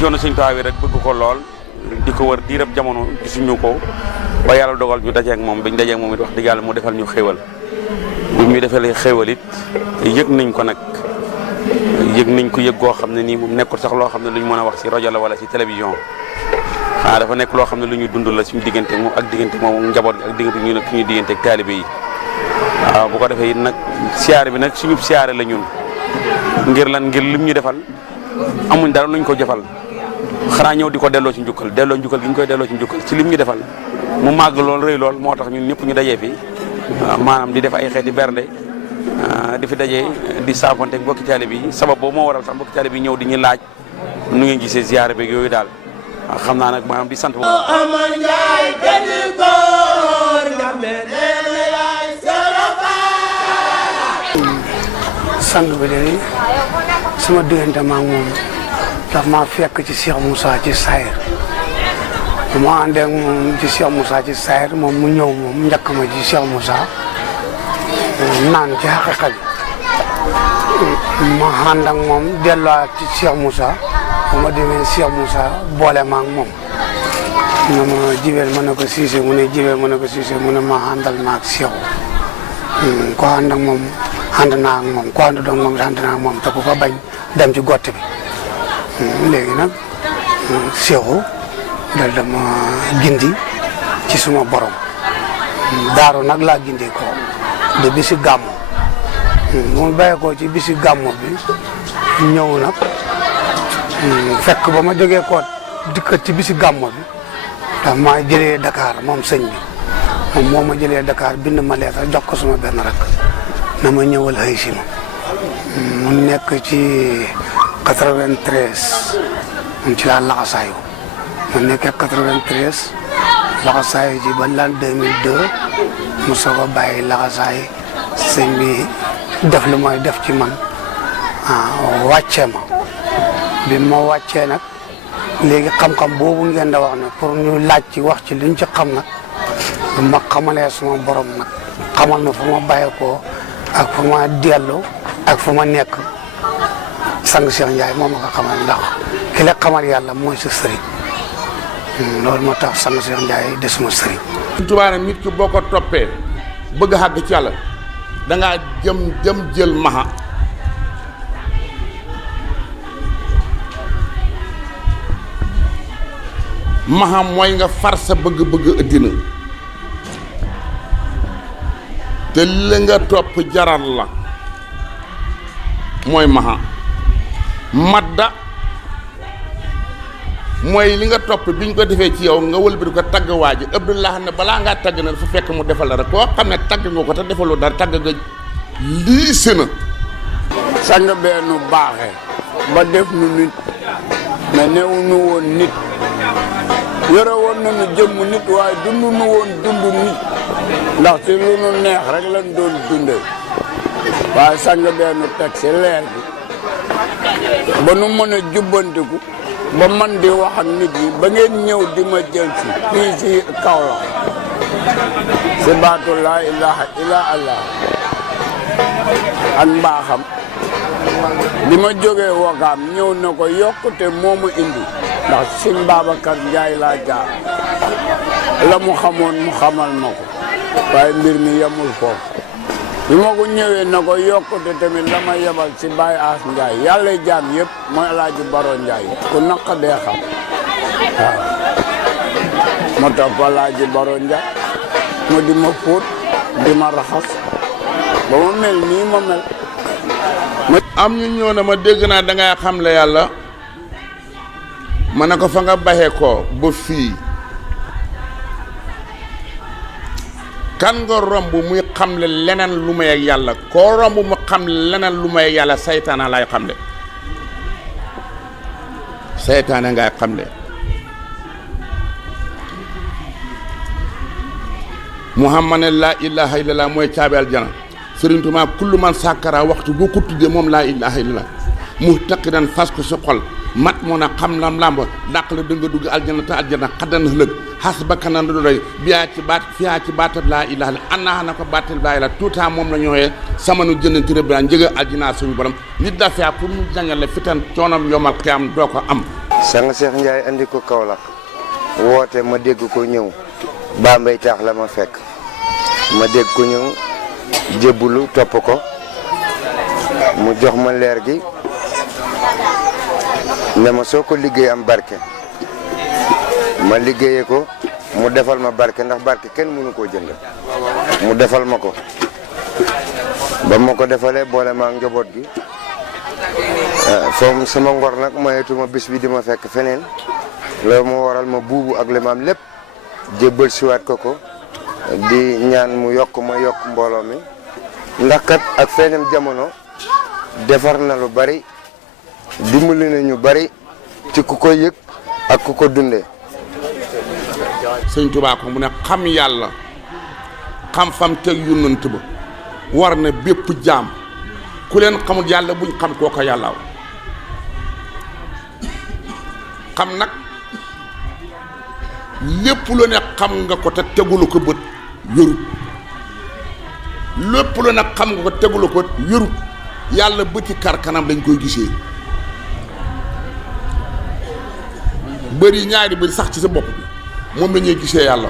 yoonu Sëñ Tuubaa wi rek bëgg ko lool di ko wër diirab jamono gisuñu ko ba yàlla dogal ñu dajeek moom biñ dajeek moom it wax dëgg yàlla mu defal ñu xéewal bi ñu defalee xéewal it yëg nañ ko nag yëg nañ ko yëg goo xam ne nii moom nekkul sax loo xam ne lu ñu mën a wax ci rajo la wala ci télévision xanaa dafa nekk loo xam ne lu ñu dund la suñu diggante moom ak diggante moom njaboot gi ak diggante ñu nag suñu diggante ak taalibe yi waaw bu ko defee it nag siyaare bi nag suñu siyaare la ñun ngir lan ngir lim ñu defal amuñ dara luñ ko jëfal xanaa ñëw di ko delloo ci njukkal gi ñu koy delloo ci njukkal ci lim ñu defal mu màgg lool rëy lool moo tax ñun ñëpp ñu dajee fi maanaam di def ay xeeti bernde di fi dajee di saafonte ak mbokki taalibe yi sabab boobu moo waral sax mbokki taalibe yi ñëw di ñu laaj nu ngeen gisee ziyaare beeg yooyu daal xam naa nag maanaam di sant bu sang bi de sama diggante maag moom daf maa fekk ci Cheikh Moussa ci Sayer bu ma àndee ak moom ci Cheikh Moussa ci Sayer moom mu ñëw moom njëkk ma ci Cheikh Moussa naan ci xaqiqa bi ma ànd ak moom delluwaat ci Cheikh Moussa bu ma demee Cheikh Moussa boole ma ak moom na ma jibeel ma ne ko Cissé mu ne jibeel ma ne ko Cissé mu ne ma àndal ma ak Cheikh ko ànd ak moom ànd naa ak moom ko ànd doon moom ànd naa ak moom te ku ko bañ dem ci gott bi léegi nag Cheikh dal dama gindi ci suma borom daaru nag laa gindee ko de bisi gàmmu mu bàyyi ko ci bisi gàmmu bi ñëw nag fekk ba ma jógee ko dikkat ci bisi gàmmu bi daf ma jëlee Dakar moom sëñ bi moom moo ma jëlee Dakar bind ma leetar jox ko suma benn rak na ma ñëwal xëy si ma mu nekk ci 93 moom ci laa laxasaayu mu nekkee 93 laxasaayu ci ba l'an 2002 mu soog a bàyyi laxasaay sëñ bi def lu mooy def ci man wàccee ma bi ma wàccee nag léegi xam-xam boobu ngeen da wax ne pour ñu laaj ci wax ci liñ ci xam nag ma xamalee suma borom nag xamal na fu ma bàyyeekoo ak fu ma dellu ak fu ma nekk sang Cheikh Ndiaye moom ma ko xamal ndax ki la xamal yàlla mooy sa sëriñ loolu moo tax sang Cheikh Ndiaye de suma sëriñ. Tuubaa nag nit ki boo ko toppee bëgg a àgg ci yàlla dangaa jëm jël maxa mooy nga far sa bëgg-bëgg addina te li nga topp jaral la mooy maxa madda mooy li nga topp biñ ko defee ci yow nga wëlbati ko tagg waa ji Abdullah ne balaa ngaa tagg na dafa fekk mu defal la rek koo xam ne tagg nga ko te defaloo dara tagg nga lii si na sang benn baaxe ba def nu nit mais newu nu woon nit yore woon nañu jëmm nit waaye dund nu woon dund nit ndax ci lu nu neex rek lañ doon dunde waaye sang benn teg ci leer bi ba nu mën a jubbantiku ba man di wax ak nit ñi ba ngeen ñëw di ma jël si fii ci Kaolack si baatu laa ilaha illa allah ak mbaaxam bi ma jógee Wakaam ñëw na ko yokkute moo ma indi ndax Sëñ Babacar Njaay laa jaar la mu xamoon mu xamal ma ko waaye mbir mi yemul foofu bi ma ko ñëwee na ko yokkute tamit la ma yebal si Baye As Njaay yàlla jaam yëpp mooy Alaaji Baro Njaay ku naqa dee xam waaw ma topp Alaaji Baro Njaay mu di ma fóot di ma raxas ba ma mel nii ma mel am ñu ñëw na ma dégg naa dangay xam le yàlla ma ne ko fa nga baxee ko ba fii kan nga romb muy xamle leneen lu may ak yàlla koo romb mu xam leneen lu may yàlla saytaana lay xamle saytaana ngay xamle Muhammad ne laa ilaha illallah mooy caabi aljana Sëriñ Tuubaa kullu man sàkkara waxtu boo ko tuddee moom laa ilaha illallah mu taqidan fas ko sa xol mat moo na xam lam lambo dàq la dënga dugg aljana te aljana xaddan hëlëg xas ba kanan du doy biyaa ci baat fiyaa ci baatat laa ilaha illa annaa na ko baatal bàyyi la tout temps moom la ñooyee samanu jëndanti rëbb njëga aljana suñu borom nit dafaa pour mu jàngale fitan coonam yomal xiyaam doo ko am sang Cheikh Ndiaye andi ko Kaolack woote ma dégg ko ñëw Bambey taax la ma fekk ma dégg ko ñëw jébbulu topp ko mu jox ma leer gi ne ma soo ko liggéey am barke ma liggéeyee ko mu defal ma barke ndax barke kenn mënu koo jënd mu defal ma ko ba ma ko defalee boole ma ak njaboot gi foofu sama ngor nag mayetuma bis bi di ma fekk feneen loolu moo waral ma buubu ak limaam lépp jébbal siwaat ko di ñaan mu yokk ma yokk mbooloo mi ndax kat ak feeñam jamono defar na lu bari dimbali na ñu bari ci ku ko yëg ak ku ko dundee. sëñ Tuubaa ko mu ne xam yàlla xam fam teg yónnant ba war na bépp jaam ku leen xamul yàlla buñ xam kooka yàllaaw xam nag lépp lu ne xam nga ko te tegulu ko bët wérut lépp lu ne xam nga ko tegulu ko wérut yàlla bëti kar kanam lañ koy gisee bëri ñaari bëri sax ci sa bopp bi moom la ñuy gisee yàlla